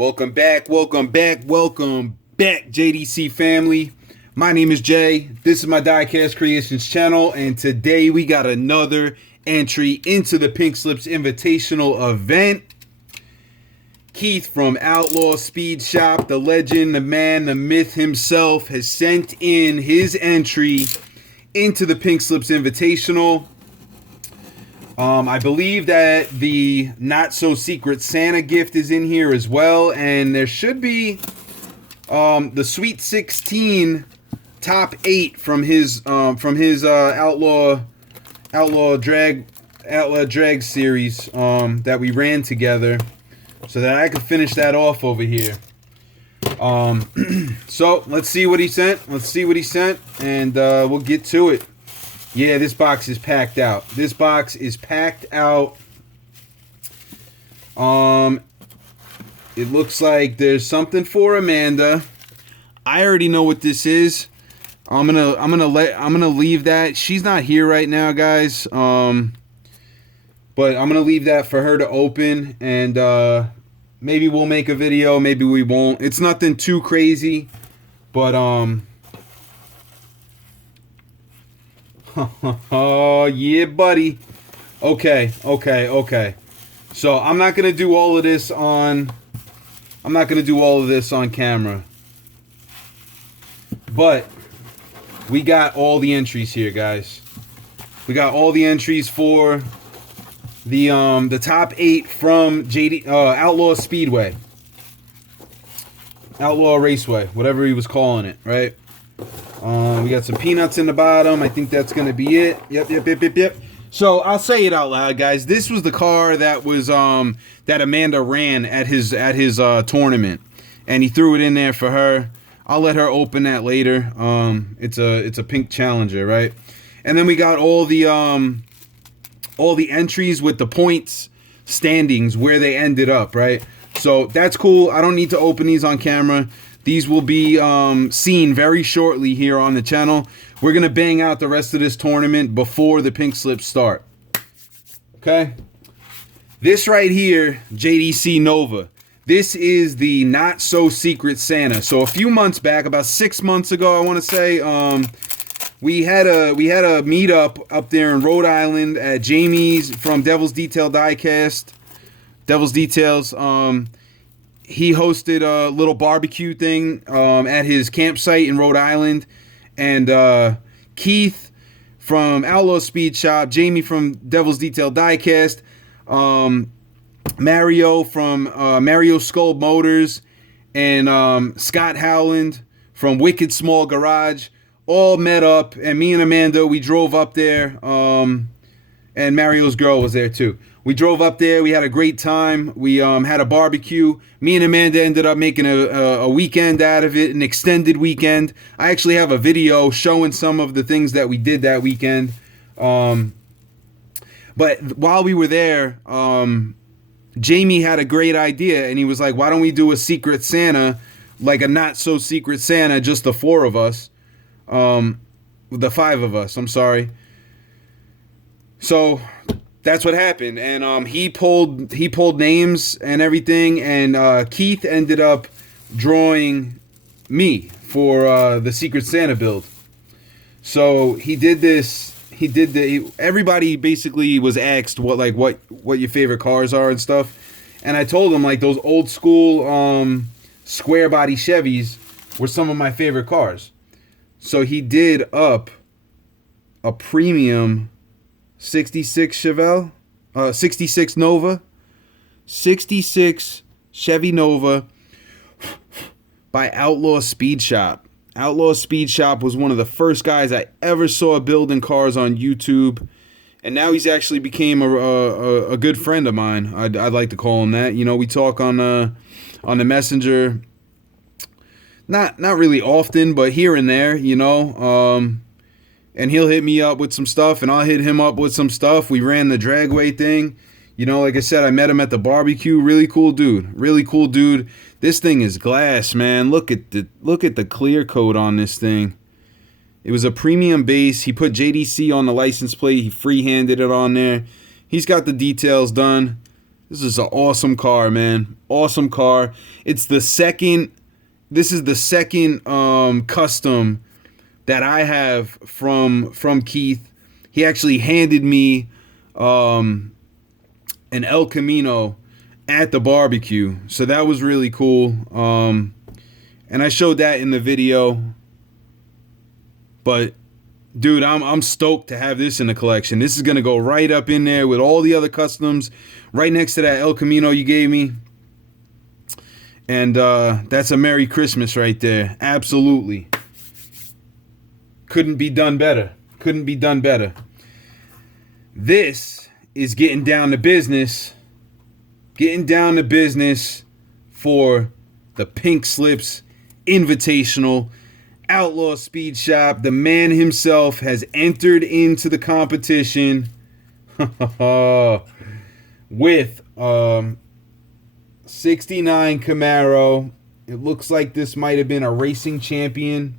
Welcome back, JDC family. My name is Jay. This is my Diecast Creations channel, and today we got another entry into the Pink Slips Invitational event. Keith from Outlaw Speed Shop, the legend, the man, the myth himself, has sent in his entry into the Pink Slips Invitational. I believe that the not-so-secret Santa gift is in here as well, and there should be the Sweet 16 top 8 from his Outlaw Drag series that we ran together, so that I could finish that off over here. So let's see what he sent. And we'll get to it. Yeah, this box is packed out. It looks like there's something for Amanda. I already know what this is. I'm gonna leave that. She's not here right now, guys. But I'm gonna leave that for her to open, and maybe we'll make a video, maybe we won't. It's nothing too crazy, but oh yeah, buddy. Okay. So I'm not gonna do all of this on camera, but we got all the entries here, guys. We got all the entries for the top 8 from Outlaw Speedway, Outlaw Raceway, whatever he was calling it, right? We got some peanuts in the bottom. I think that's gonna be it. Yep. So I'll say it out loud, guys. This was the car that was that Amanda ran at his tournament, and he threw it in there for her. I'll let her open that later. It's a pink Challenger, right? And then we got all the entries with the points standings where they ended up, right? So that's cool. I don't need to open these on camera. These will be seen very shortly here on the channel. We're going to bang out the rest of this tournament before the Pink Slips start. Okay? This right here, JDC Nova. This is the not-so-secret Santa. So a few months back, about 6 months ago, I want to say, we had a meetup up there in Rhode Island at Jamie's from Devil's Detail Diecast. Devil's Details. He hosted a little barbecue thing at his campsite in Rhode Island. And Keith from Outlaw Speed Shop, Jamie from Devil's Detail Diecast, Mario from Mario Skull Motors, and Scott Howland from Wicked Small Garage all met up. And me and Amanda, we drove up there. And Mario's girl was there too. We drove up there. We had a great time. We had a barbecue. Me and Amanda ended up making a weekend out of it, an extended weekend. I actually have a video showing some of the things that we did that weekend. But while we were there, Jamie had a great idea, and he was like, why don't we do a secret Santa, like a not-so-secret Santa, just the 4 of us. The 5 of us, I'm sorry. So that's what happened, and he pulled names and everything, and Keith ended up drawing me for the Secret Santa build. So he did this. Everybody basically was asked what your favorite cars are and stuff, and I told them like those old school square body Chevys were some of my favorite cars. So he did up a premium 66 Chevelle, 66 Nova, 66 Chevy Nova by Outlaw Speed Shop. Outlaw Speed Shop was one of the first guys I ever saw building cars on YouTube, and now he's actually became a good friend of mine. I'd like to call him that. You know, we talk on the Messenger, not really often, but here and there. You know. And he'll hit me up with some stuff, and I'll hit him up with some stuff. We ran the dragway thing. You know, like I said, I met him at the barbecue. Really cool dude. This thing is glass, man. Look at the clear coat on this thing. It was a premium base. He put JDC on the license plate. He freehanded it on there. He's got the details done. This is an awesome car, man. Awesome car. It's the second. This is the second custom that I have from Keith. He actually handed me an El Camino at the barbecue, so that was really cool. And I showed that in the video. But dude, I'm stoked to have this in the collection. This is gonna go right up in there with all the other customs, right next to that El Camino you gave me. And that's a Merry Christmas right there. Absolutely. Couldn't be done better. Couldn't be done better. This is getting down to business. Getting down to business for the Pink Slips Invitational. Outlaw Speed Shop. The man himself has entered into the competition with 69 Camaro. It looks like this might have been a Racing Champion.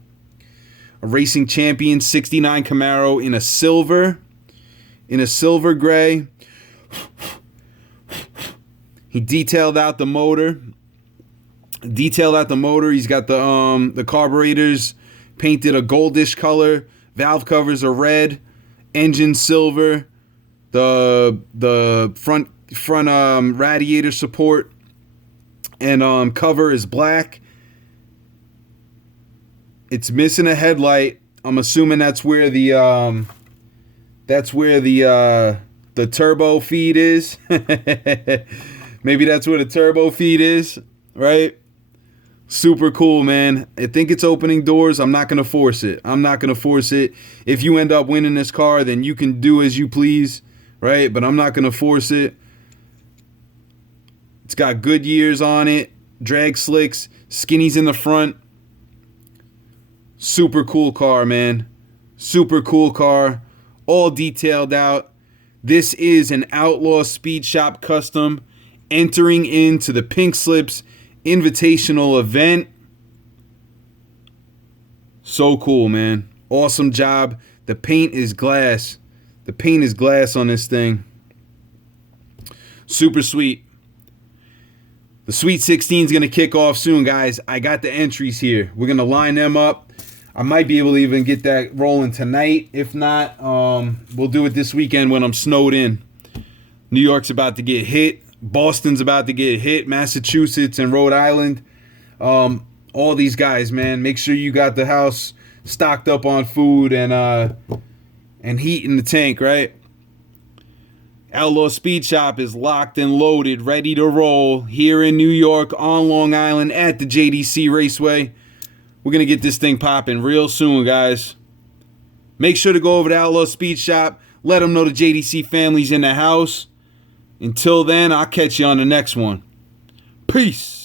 A Racing Champion 69 Camaro in a silver. In a silver gray. He detailed out the motor. He's got the carburetors painted a goldish color. Valve covers are red. Engine silver. The front radiator support and cover is black. It's missing a headlight. I'm assuming that's where the turbo feed is. Maybe that's where the turbo feed is, right? Super cool, man. I think it's opening doors. I'm not going to force it. If you end up winning this car, then you can do as you please, right? But I'm not going to force it. It's got Goodyears on it, drag slicks, skinnies in the front. Super cool car, man. Super cool car. All detailed out. This is an Outlaw Speed Shop custom entering into the Pink Slips Invitational event. So cool, man. Awesome job. The paint is glass. The paint is glass on this thing. Super sweet. The Sweet 16 is going to kick off soon, guys. I got the entries here. We're going to line them up. I might be able to even get that rolling tonight. If not, we'll do it this weekend when I'm snowed in. New York's about to get hit. Boston's about to get hit. Massachusetts and Rhode Island. All these guys, man. Make sure you got the house stocked up on food and heat in the tank, right? Outlaw Speed Shop is locked and loaded, ready to roll here in New York on Long Island at the JDC Raceway. We're going to get this thing popping real soon, guys. Make sure to go over to Outlaw Speed Shop. Let them know the JDC family's in the house. Until then, I'll catch you on the next one. Peace.